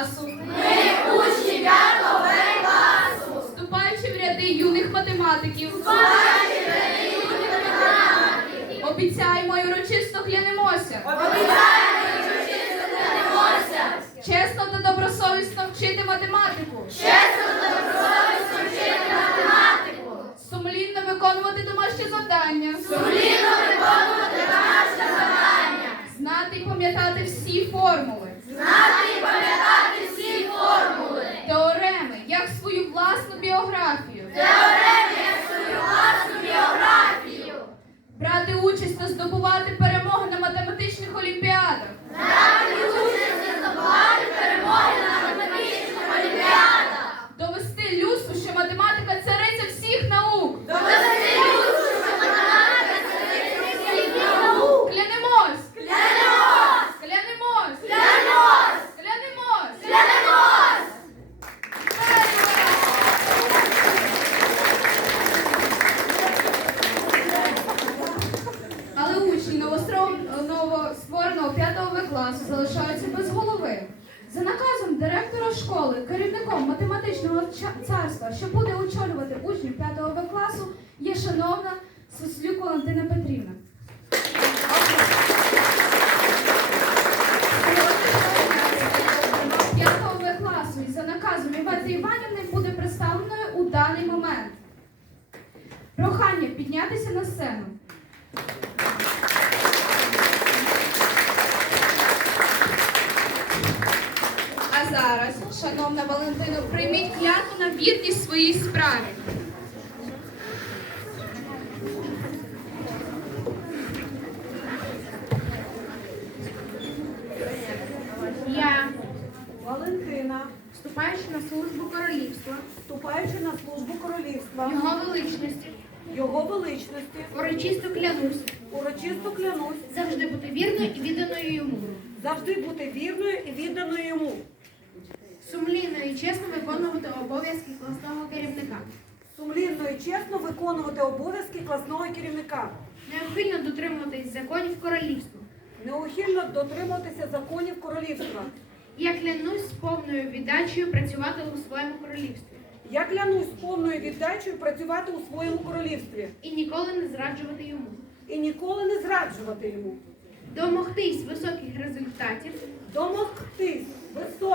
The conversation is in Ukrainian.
Ми пусті класу. Вступаючи в ряди юних математиків, Ступаючи в ряди юних математиків. обіцяємо і урочисто клянемося. Обіцяємо урочисто клянемося, чесно та добросовісно вчити математику. Чесно та добросовісно вчити математику. Сумлінно виконувати домашні завдання. Сумлінно здобувати перемоги на математичних олімпіадах. Здравий Здравий бідущий, здобувати перемоги на математичних олімпіадах. Довести люсу, що математика. без голови За наказом директора школи, керівником математичного царства, що буде очолювати учнів 5 В класу, є, шановна соцілюка Валентина Петрівна. 5 векласу і за наказом Івації Іванівни буде представленою у даний момент. Прохання піднятися на Зараз, шановна Валентина, прийміть клятву на вірність своїй справі. Я, Валентина, вступаючи на службу королівства, вступаючи на службу королівства, його величності. Його величності. Урочисто клянусь. Урочисто клянусь, завжди бути вірною і відданою йому. Завжди бути вірною і відданою йому. Сумлінно і чесно виконувати обов'язки класного керівника. Сумлінно і чесно виконувати обов'язки класного керівника. Неухильно дотримуватись законів королівства. Неухильно дотримуватися законів королівства. Я клянусь з повною віддачею працювати у своєму королівстві. Я клянусь з повною віддачею працювати у своєму королівстві. І ніколи не зраджувати йому. І ніколи не зраджувати йому. Домогтись високих результатів. Домогтись